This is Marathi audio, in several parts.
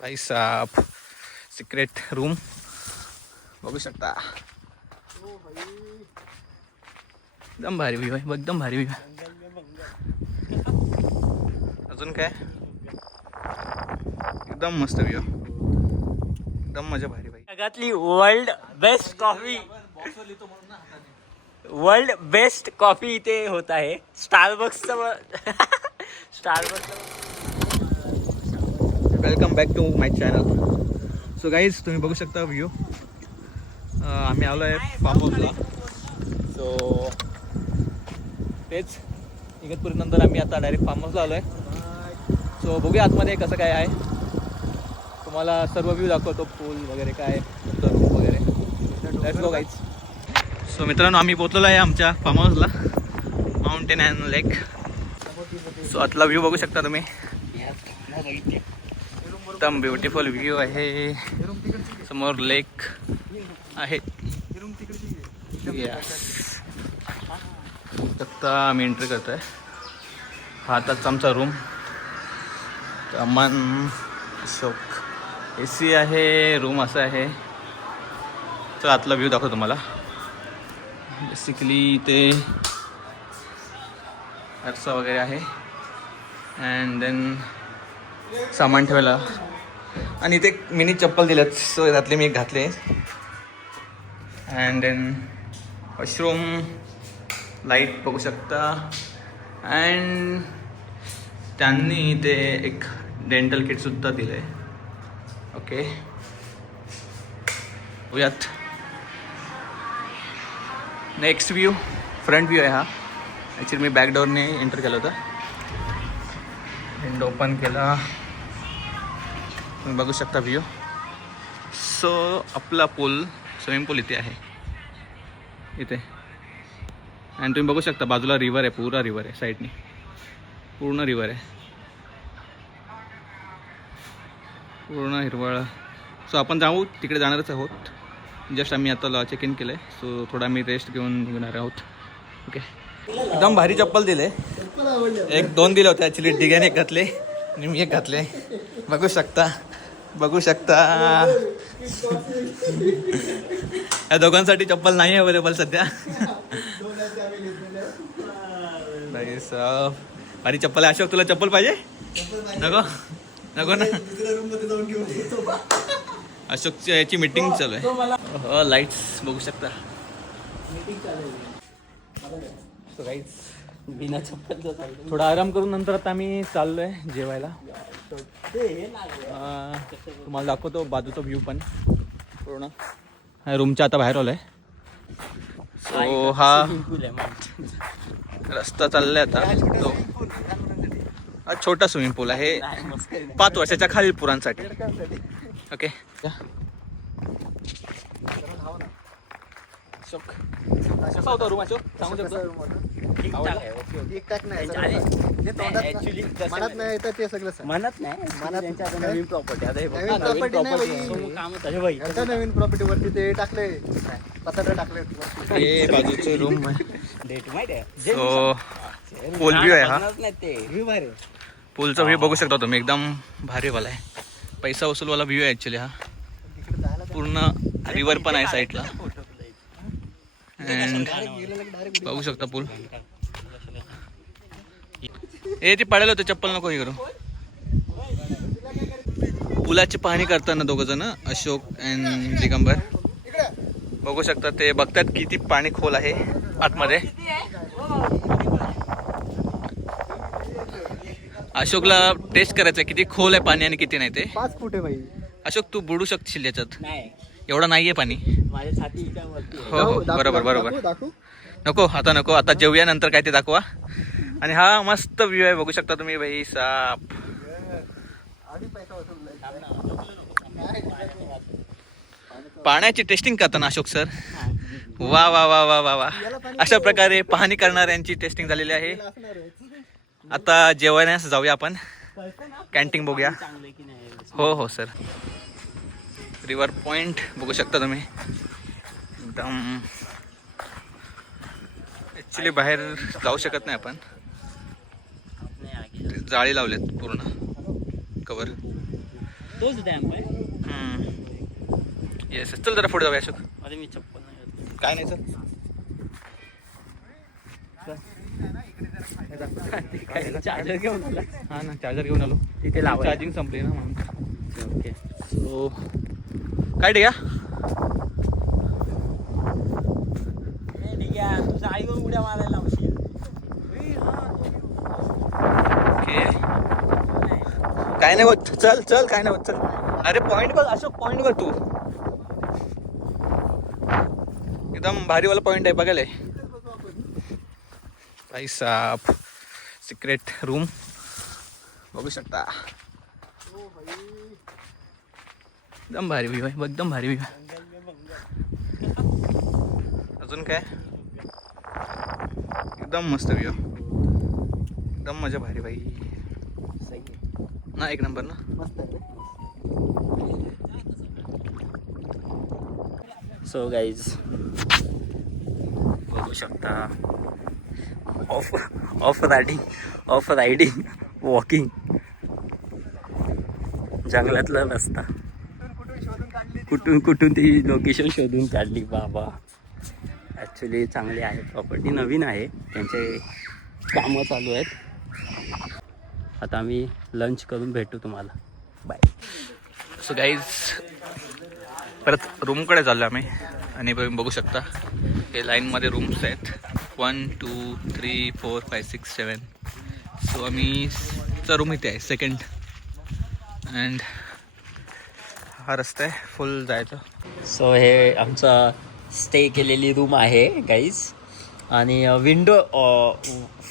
भाई साहब सिक्रेट रूम बघू शकता. एकदम भारी व्ह्यू आहे, एकदम भारी व्ह्यू आहे. अजून काय एकदम मस्त व्ह्यू, एकदम मजा भारी भाई. जगातली world best coffee, world best coffee इथे होत आहे. स्टारबक्सचं welcome back to my channel. So guys तुम्ही बघू शकता व्ह्यू. आम्ही आलो आहे फार्म हाऊसला. सो तेच इगतपुरीनंतर आम्ही आता डायरेक्ट फार्म हाऊसला आलो आहे. सो बघूया आतमध्ये कसं काय आहे, तुम्हाला सर्व व्ह्यू दाखवतो, पूल वगैरे काय रूम वगैरे. Let's go guys. सो मित्रांनो आम्ही पोहोचलेलो आहे आमच्या फार्म हाऊसला, माउंटेन अँड लेक. सो आतला व्ह्यू बघू शकता तुम्ही, एकदम ब्युटिफुल व्ह्यू आहे. समोर लेक आहे. आता आम्ही एंट्री करतोय. हा आताच आमचा रूम. अमन अशोक AC आहे, रूम असा आहे. तर आतला व्ह्यू दाखवतो तुम्हाला. बेसिकली ते आरसा वगैरे आहे अँड देन सामान ठेवायला, आणि इथे मिनी चप्पल दिलेत. सो त्यातले मी एक घातले. अँड देन वॉशरूम, लाईट बघू शकता. अँड त्यांनी इथे एक डेंटल किटसुद्धा दिलं आहे. ओके यात नेक्स्ट व्ह्यू, फ्रंट व्ह्यू आहे हा. ॲक्च्युली मी बॅक डोअरने एंटर केलं होतं. विंडो ओपन केला, तुम्ही बघू शकता व्ह्यू. सो आपला पूल, स्विमिंग पूल इथे आहे इथे. आणि तुम्ही बघू शकता बाजूला रिवर आहे, पूरा रिवर आहे साईडने, पूर्ण रिवर आहे, पूर्ण हिरवळ. सो आपण जाऊ तिकडे जाणारच आहोत. जस्ट आम्ही आता चेक इन केलं आहे. सो थोडा आम्ही रेस्ट घेऊन निघणार आहोत. ओके. एकदम भारी चप्पल दिले. एक दोन दिले होते ॲक्च्युली. डिग्याने एक घातले आणि मी एक घातले. बघू शकता, बघू शकता. या दोघांसाठी चप्पल नाही अवेलेबल सध्या. भाई साहब भारी चप्पल आहे. अशोक तुला चप्पल पाहिजे? नको नको ना. अशोकची याची मीटिंग चालू आहे. लाईट्स बघू शकता. सो गाईज बिना चप्पलचं थोडा आराम करून नंतर आता आम्ही चाललो आहे जेवायला. तुम्हाला दाखवतो बाजूचा व्ह्यू पण पूर्ण. रूमच्या आता बाहेर आलो आहे. सो हा रस्ता चाललाय आता. तो हा छोटा स्विमिंग पूल आहे 5 वर्षाच्या खालील पुरांसाठी. ओके. अशोक कसा होता रूम? अशोक सांगू शकतो? मनात नाही तर ते सगळं म्हणत नाही. नवीन प्रॉपर्टी नवीन प्रॉपर्टी वरती ते टाकले, पत्र टाकले. हे बाजूचे रूम आहे. सो पूल व्ह्यू आहे हा. पूलचा व्ह्यू बघू शकता तुम्ही, एकदम भारीवाला आहे. पैसा वसूलवाला व्ह्यू आहे ॲक्च्युली हा. पूर्ण रिवर पण आहे साईडला. बघू शकता पूल. हे ते पडायला होते, चप्पल नको हे करू. पुलाची पाहणी करताना दोघं जण, अशोक अँड दिगंबर, बघू शकता. ते बघतात किती पाणी खोल आहे आतमध्ये. अशोकला टेस्ट करायचं किती खोल आहे पाणी आणि किती नाही ते. 5 फूट आहे भाई. अशोक तू बुडू शकशील याच्यात, एवढं नाहीये पाणी. हो हो बरोबर बरोबर. नको आता नको, आता जेवूया नंतर काय ते दाखवा. आणि हा मस्त व्ह्यू आहे बघू शकता तुम्ही. भाई साप पाण्याची टेस्टिंग करताना अशोक सर. वा वा वा वा वा वा. अशा प्रकारे पाहणी करणाऱ्यांची टेस्टिंग झालेली आहे. आता जेवण्यास जाऊया आपण, कॅन्टीन बघूया. हो हो सर. रिवर पॉइंट बघू शकता तुम्ही. एकदम ॲक्च्युली बाहेर जाऊ शकत नाही आपण, जाळी लावलेत पूर्ण कवर. तोच डॅम आहे. येस चल जरा पुढे जाऊया अशोक. अरे मी चप्पल नाही घातली. काय नाही चल. चार्जर घेऊन आला. हा ना चार्जर घेऊन आलो. तिथे लावा. चार्जिंग संपली ना म्हणून. ओके. सो काय ठीक आहे. ठीक आहे तुझं आईवर उड्या मारायला लावशील. ओके काय नाही होत. चल चल काय नाही होत चल. अरे पॉइंट बघ अशोक पॉइंट बघ तू. एकदम भारीवाला पॉइंट आहे बघायला. भाई साहब सिक्रेट रूम बघू शकता. एकदम भारी व्ह्यू आहे एकदम भारी व्ह्यू आहे. अजून काय एकदम मस्त व्ह्यू एकदम मजा भारी भाई ना. एक नंबर ना. मस्त आहे. सो गाईज बघू शकता ऑफ रायडिंग वॉकिंग जंगलातला रस्ता. कुठून ती लोकेशन शोधून काढली बाबा. ॲक्च्युली चांगली आहे प्रॉपर्टी. नवीन आहे त्यांचे कामं चालू आहेत. आता आम्ही लंच करून भेटू तुम्हाला. बाय. सो गाईज परत रूमकडे चाललो आम्ही आणि बघू शकता हे लाईनमध्ये रूम्स आहेत 1 2 3 4 5 6 7. सो आम्ही रूम इथे आहे सेकंड. अँड हा रस्ता आहे फुल जायचा. सो हे आमचा स्टे केलेली रूम आहे गाईज. आणि विंडो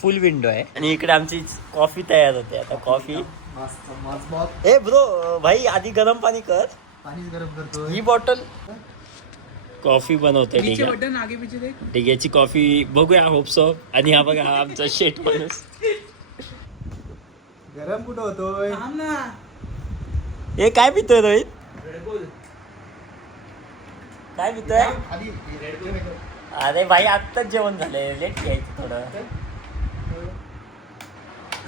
फुल विंडो आहे. आणि इकडे आमची कॉफी तयार होते. आता कॉफी मस्त मस्त बहुत. ए ब्रो भाई आधी गरम पाणी कर. पाणी गरम करतो. ही बॉटल कॉफी बनवते. डिग्याची कॉफी बघूया होप सो. आणि हा बघा हा आमचा शेट माणूस. गरम कुठं होतोय. हे काय पितोय रोहित. काय पितोय. आधी रेड बुल. अरे भाई आत्ताच जेवण झालंय. लेट घ्यायचं थोडं.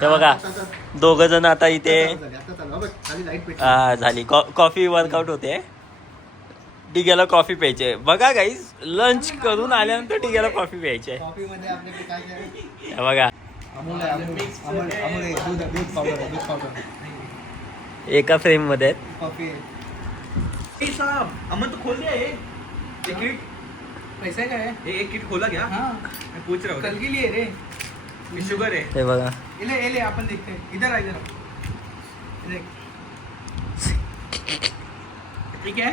हे बघा दोघ जण आता इथे झाली कॉफी वर्कआउट होते. डिग्याला कॉफी प्यायचे. बघा गाईज लंच करून आल्यानंतर डिग्याला कॉफी प्यायचे. कॉफी मध्ये आपल्याकडे काय काय. हे बघा अमूल आहे. अमूल आहे. दूध पावडर. एका फ्रेम मध्ये आहेत. कॉफी आहे. अमन तो खोल दिया है किट. पैसा काय आहे. ये एक किट खोला क्या. हाँ मैं पूछ रहा हूँ. कल के लिए रे. ये शुगर है. हे बघा ले अपन देखते हैं. इधर आ इधर. देख ठीक है.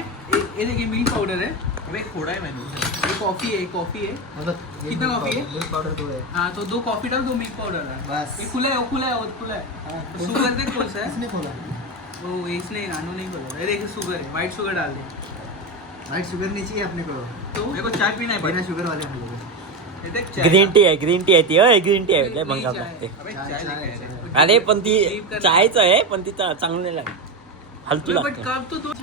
ये देखिए मिल्क पाउडर है. अबे खोड़ा है मैंने. ये कॉफी है. कितना कॉफी है. मिल्क पाउडर 2 है. हाँ तो 2 कॉफी डाल 2 मिल्क पाउडर है. बस. ये खुला है. शुगर का कौन सा है. इसने खोला. वो इसने नानू नहीं खोला. ये देखिए शुगर है. व्हाइट शुगर डाल दे. व्हाइट शुगर नहीं चाहिए अपने को. तो मेरे को चाय पीना है. बिना शुगर वाले हम लोग. ये देख चाय. ग्रीन टी आहे ती ग्रीन टी आहे. काय बंगा लागते. अबे चाय लेके आए थे. अरे पण ती चायच आहे पण ती चांगली नाही लागते. फालतू बट लागते. कप तो 2.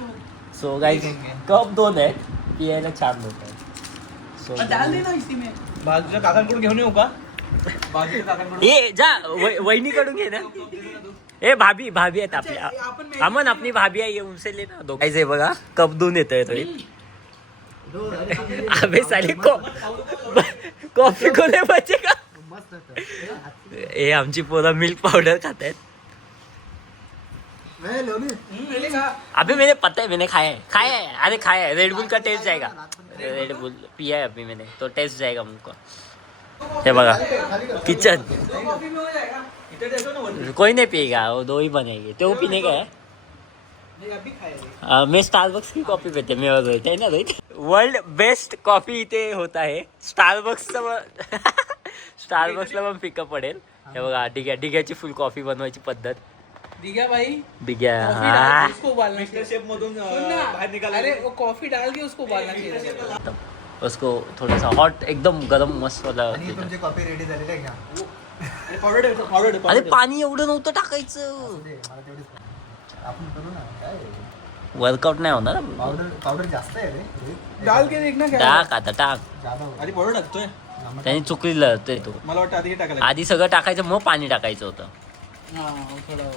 सो गाईज कप 2 आहेत. पियायला 4 होत आहेत. सो डाल देना इसी में. बाजूच्या काकांकडून घेऊन येऊ का. बाजूच्या काकांकडून. ए जा वहिनीकडून घे ना. ए भाभी आहेत आपल्या. अमन आपली भाभी आहे. उनसे ले ना दो. गाईज हे बघा कप 2 येतोय रोहित. अबे साले कॉफी कोने बचे का. हे आमची पोरं मिल्क पावडर खात आहेत. अभी मैंने पता है मैंने खाया है. अरे खाया है. रेड बुल का टेस्ट जाएगा. रेड बुल पिया है अभी मैंने तो टेस्ट जाएगा मुझको. हे बघा किचन. कोई नहीं पिएगा. वो 2 ही बनेगी. तो पीने का है. मैं स्टारबक्स की कॉफी पीते. मैं और रोहित है ना. रोहित वर्ल्ड बेस्ट कॉफी इथे होत आहे. स्टारबक्सला पण फिका पडेल. हे बघा डिग्याची फुल कॉफी बनवायची पद्धत. दिग्या भाई. डिग्या कॉफी डाल के उसको उबालना मिस्टर चाहिए. शेफ मधून सुन ना. बाहेर निकाला. अरे वो कॉफी डाल के उसको उबालना चाहिए. उसको थोड़ा सा हॉट एकदम गरम मस्त वाला. तुमची कॉफी रेडी झालेली आहे का. पावडर अरे पाणी एवढं नव्हतं टाकायचं. मला तेवढीच. आपण करू ना. काय वर्कआउट नाही होणार. पावडर जास्त आहे रे. डाल के देखना क्या. टाक आता टाक. ज्यादा आधी पावडर टाकतोय. त्यांनी चुकलेलं ते तो. मला वाटतं आधी हे टाकायला. आधी सगळं टाकायचं मग पाणी टाकायचं होतं. हां थोडा.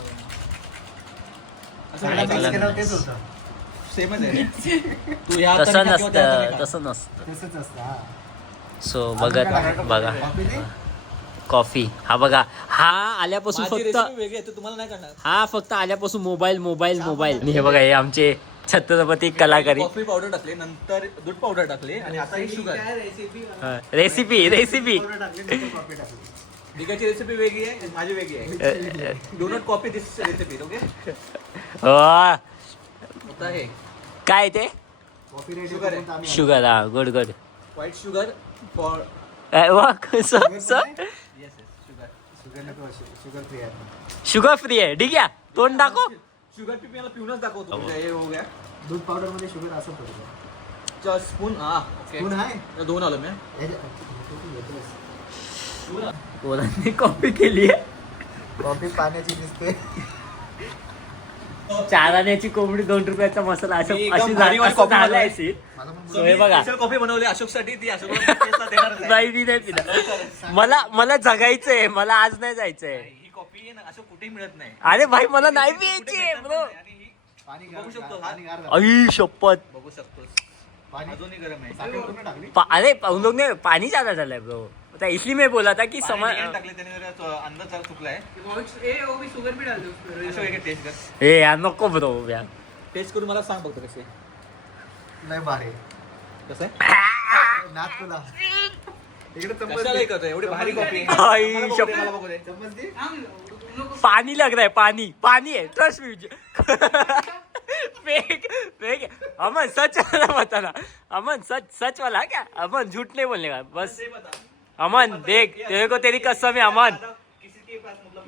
सेमच आहे तू ह्या तसं नसतं तसं नसतं. सो बघा कॉफी. हा बघा हा आल्यापासून फक्त वेगळी आहे तुम्हाला नाही करणार. हा फक्त आल्यापासून मोबाईल. आणि हे बघा हे आमचे छत्रपती कलाकारी. कॉफी पावडर टाकले, नंतर दूध पावडर टाकले आणि आता ही शुगर. रेसिपी डिगाची रेसिपी वेगळी आहे, माझी वेगळी आहे. Do not copy this recipe. Okay आता हे काय ते शुगर आहे. शुगर. हा good white sugar for sugar free आहे. ठीक आहे तोंड दाखव. शुगर पिण्याला पिऊनच दाखवतो. हे हो गया दूध पावडर मध्ये शुगर असं पडतं. स्पून. हा ओके स्पून आहे. दोन आलो मी. पोरांनी कॉफी केली आहे. कॉफी पाण्याची दिसते. 4 आण्याची कोंबडी 2 रुपयाचा मसाला मी एकदम भारी वाली असं कॉफी झालं बनवली. असेल. मला पण So हे बघा स्पेशल कॉफी बनवली अशोकसाठी. ती अशोकला देणार नाही. नाही मी नाही पिला. मला जगायचंय. मला आज नाही जायचंय. ही कॉफी आहे ना अशोक कुठेही मिळत नाही. अरे भाई मला नाही कुठे प्यायची मिळत ब्रो. नाही. आणि ही पाणी बघू शकतो. पाणी गार झालं. आई शपथ. बघू शकतोस पाणी अजूनही गरम आहे. साखर पूर्ण टाकली. अरे उन लोग ने पानी ज्यादा डाला है ब्रो. तो इसलिए मैं बोला था कि पाणी समझ. नाही टाकले त्याने जरा अंदाज जरा चुकलाय. शुगर भी डाल दो. अशोक एक टेस्ट कर. ए यार नको ब्रो यार. टेस्ट करून मला सांग फक्त कसे नाही भारी. कसं आहे. नाच तुला. इकडे चम्मच कशाला दे. हे करतोय? एवढी भारी कॉफी आई मला बघू दे, शपथ. मला बघू दे. चम्मच दे. पानी लग रहा है. पानी है. Trust me. फेक अमन सच वाला बताना. अमन सच वाला क्या. अमन झूठ नहीं बोलने का बस. सही बता. अमन देख तेरे को तेरी कसम है. अमन किसी के पास मतलब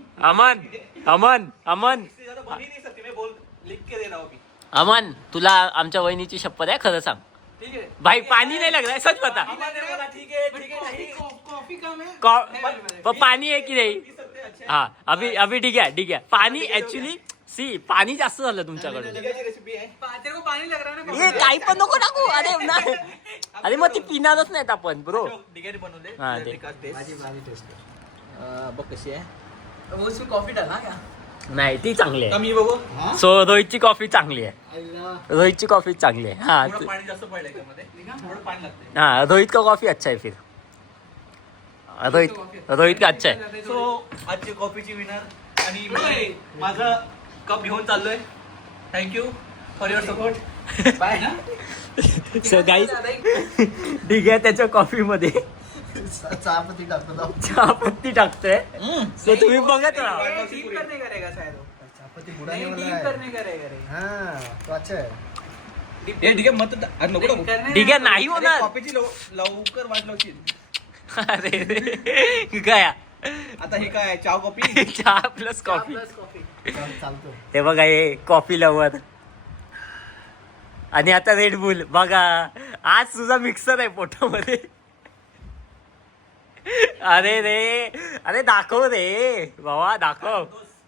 अमन इससे ज्यादा बन ही नहीं सकती. मैं बोल लिख के दे रहा हूँ अभी. अमन तुला आमच्या वहिनीची शपथ आहे. खरं सांग ठीक है. भाई पानी नहीं लग रहा है. सच बता. मैंने बोला ठीक है नहीं. कॉफी कम है. पर पानी है की नहीं. पी सकते हैं, अच्छा है. हा अभी ठीक आहे. पाणी ऍक्च्युली पाणी जास्त झालं तुमच्याकडे. डिगाची रेसिपी आहे. तेरे को पानी लग रहा है ना. ए काही पण नको टाकू. अरे मग ती पिणारच नाहीत आपण ब्रो. डिगाने बनवले. हा, ते. टेस्ट. माझी टेस्ट कर. बघ कशी आहे. वो उसमें कॉफी डालना क्या. नाही ती चांगली आहे. कमी बघू. हा? सो रोहितची कॉफी चांगली आहे. आईला. रोहितची कॉफी चांगली आहे. हा थोडं पाणी जास्त पडलं याच्यामध्ये. थोडं पाणी लागते. हाँ रोहित का कॉफी अच्छा है फिर. रोहित का अच्छा है. सो आजची कॉफीची विनर आणि मी माझं कप घेऊन चाललोय. Thank you for your support. Bye ना. सो गाईज ठीक आहे त्याच्या कॉफी मध्ये चहापत्ती टाकतो जाऊ. चहापत्ती टाकतोय. सो तुम्ही बघत राहा. डीप करने करेगा शायद वो. चहापत्ती बुडाने नहीं वाला डीप है. करने करेगा रे. हा तो अच्छा है. हे ठीक आहे मत नको नको. ठीक आहे नाही होणार. कॉफीची लवकर वाट लावची. अरे रे काय आता हे काय चहा कॉफी. चहा प्लस कॉफी. Plus coffee. चालतो. हे बघा हे कॉफी लवर. आणि आता रेड बुल बघा. आज तुझा मिक्सर आहे पोटामध्ये. अरे दाखव रे बाबा दाखव.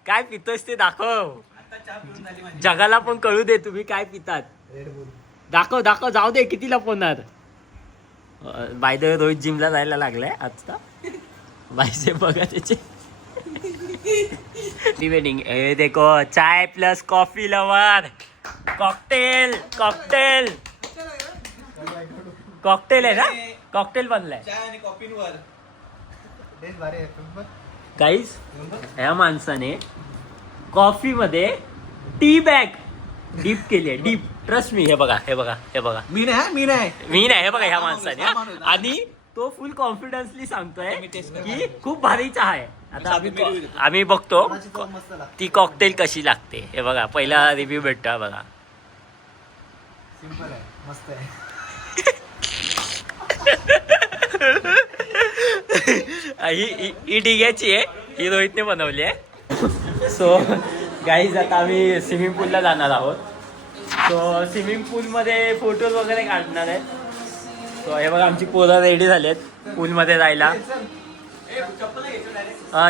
काय पितोस ते दाखव. आता चहा पिऊन झाली माझी. जगाला पण कळू दे तुम्ही काय पितात. Red boule. दाखव जाऊ दे. किती लपवणार. बाय द वे रोहित जिमला जायला लागलाय आता. बायसे बघा त्याचे. वेडिंग हे देखो चाय प्लस कॉफी लवर. कॉकटेल आहे ना. कॉकटेल बनलाय चहा आणि कॉफीवर. टेस्ट भारी आहे. पण बघ. गाईज ह्या माणसाने कॉफी मध्ये टी बॅग डीप केली आहे. Deep trust me. हे बघा मी नाही. हे बघा ह्या माणसाने. आणि तो फुल कॉन्फिडन्सली सांगतोय की खूप भारी चहा आहे. आता आम्ही बघतो कोणाची चव मस्त लागते. ती कॉकटेल कशी लागते. हे बघा पहिला रिव्ह्यू भेटतो बघा. सिंपल आहे. मस्त आहे. ही डिग्याची आहे. ही रोहितने बनवली आहे. सो गाईज आता आम्ही स्विमिंग पूलला जाणार आहोत. सो स्विमिंग पूलमध्ये फोटोज वगैरे काढणार आहेत. सो हे बघा आमची पोरं रेडी झालेत पूलमध्ये जायला.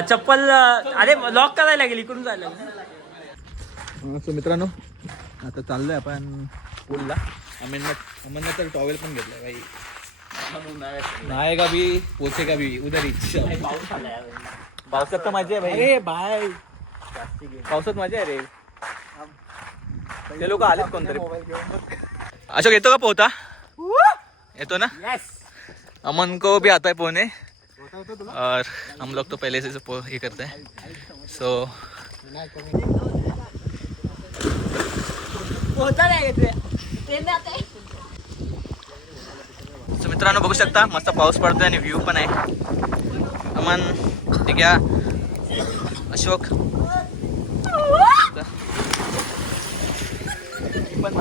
चप्पल अरे लॉक करायला लागेल. इकडून जायला लागेल. सो मित्रांनो आता चाललोय आपण पूलला. अमनने तर टॉवेल पण घेतलाय भाई. नहाएगा भी पोछेगा भी उधर ही. पाऊस आलाय. पावसात तर मजा आहे भाई. अरे बाय पावसात मजा आहे रे. ते लोक आलेत कोणतरी. अशोक येतो का पोहता? येतो ना? अमन को भी आता है पोहने और हम लोग तो पहले से ये करते हैं. सो मित्रांनो बघू शकता मस्त पाऊस पडतोय आणि व्ह्यू पण आहे. अमन ठीक आहे. अशोक पण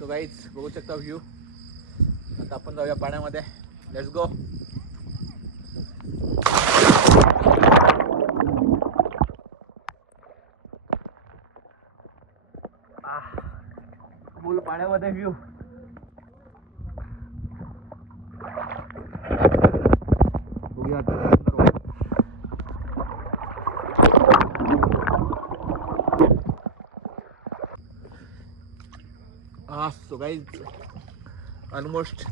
तो गाईज बघू शकता व्ह्यू. आता आपण जाऊया पाण्यामध्ये. Let's go. फुल पाण्यामध्ये व्ह्यू. बघूया आता. सो गाईज ऑलमोस्ट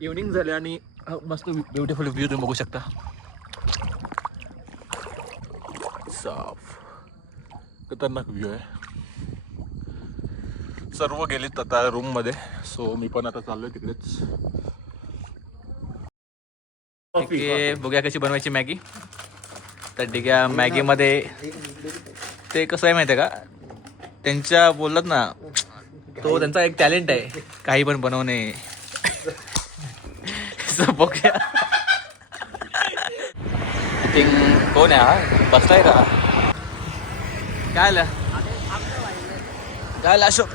इव्हनिंग झाले आणि मस्त ब्युटिफुल व्ह्यू तुम्ही बघू शकता. साफ खतरनाक व्ह्यू आहे. सर्व गेलेत आता रूममध्ये. सो मी पण आता चाललोय तिकडेच. बघूया कशी बनवायची मॅगी. तर ठीक आहे. मॅगीमध्ये ते कसं आहे माहिती आहे का, त्यांच्या बोललात ना, तो त्यांचा एक टॅलेंट आहे काही पण बनवणे. बघूया. थिंक कोण आहे हा? बसलाय का? काय आलं? काय आलं अशोक?